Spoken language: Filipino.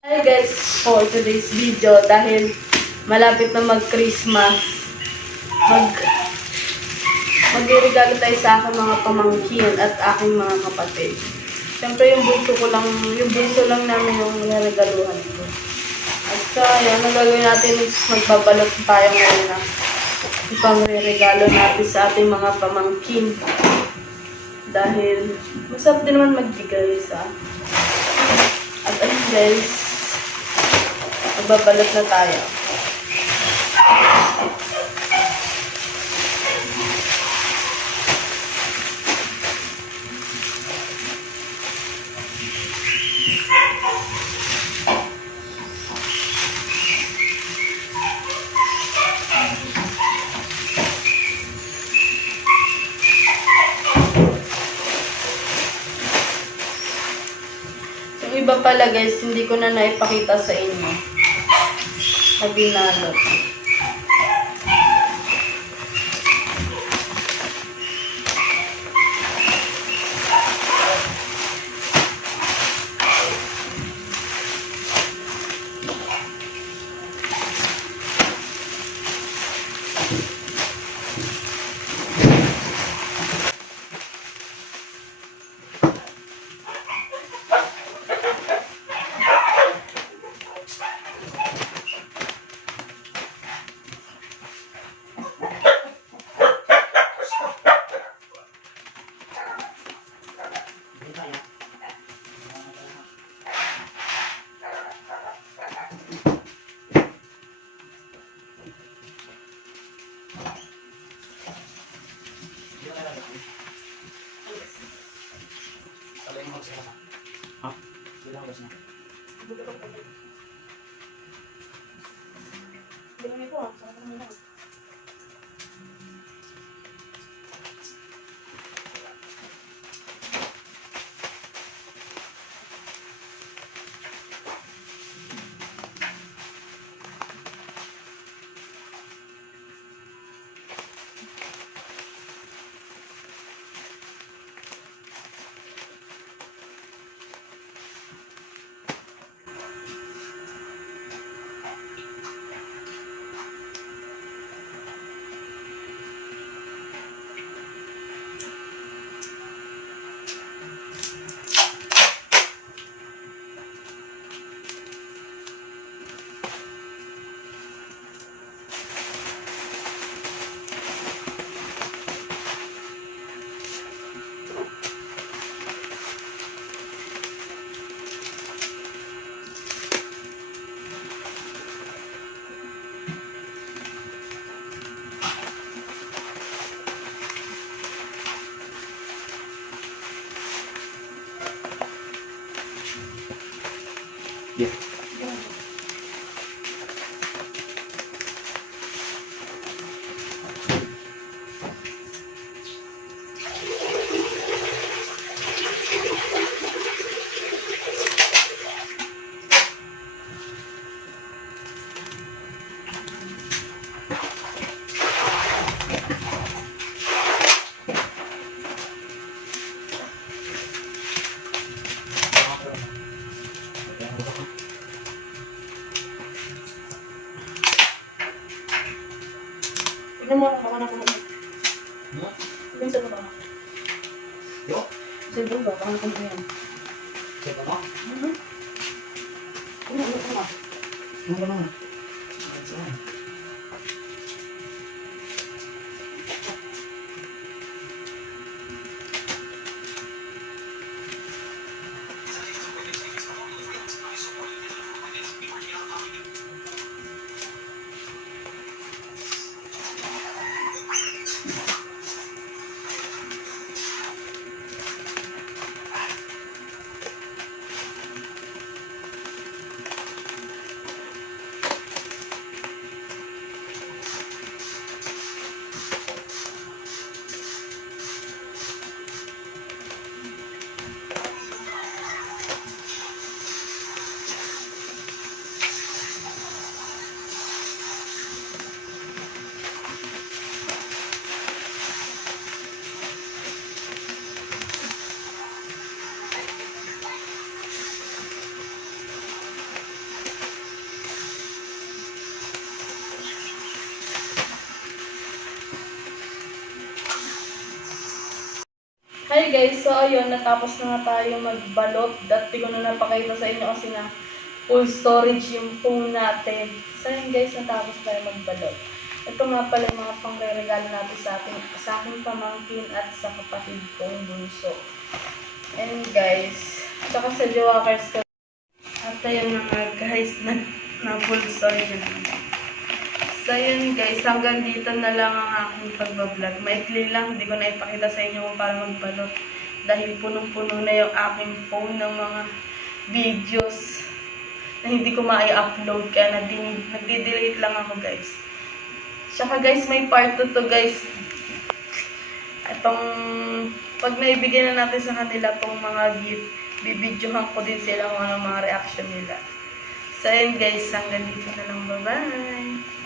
Hi guys, for today's video, dahil malapit na mag-Christmas, mag magre-regalo tayo sa aking mga pamangkin at aking mga kapatid. Siyempre yung bunso lang namin yung niregaluhan ko. At so, yun, ang gagawin natin is magbabalot tayo ngayon na ipang-regalo natin sa ating mga pamangkin. Dahil masarap din naman magbigay sa. At ayun guys, magbabalot na tayo. Yung iba pala guys, hindi ko na naipakita sa inyo na binalot. Yeah. Tignan mo ako na kung yung sa baba. Yo? Sa baba, baka kung yan. Sa baba? Ano ba naman? Hi guys, so ayun, natapos na nga tayo magbalot. Dati ko na napakita sa inyo kasi na full storage yung phone natin. So ayun guys, natapos tayo magbalot. Ito nga pala yung mga pangre-regalo natin sa aking pamangkin at sa kapatid kong bunso. And guys, tsaka sa Jawakers ko. At ayun na nga guys, na full storage na. So yun guys, hanggang dito na lang ang aking pagbablog. Maikli lang, hindi ko na ipakita sa inyo kung paano magbalot. Dahil punong-puno na yung aking phone ng mga videos na hindi ko ma-upload. Kaya nagde-delete lang ako guys. Tsaka guys, may part 2 to guys. Itong, pag naibigay na natin sa kanila tong mga gift, bibidyohan ko din sila kung ano mga reaction nila. So yun guys, hanggang dito na lang. Bye-bye!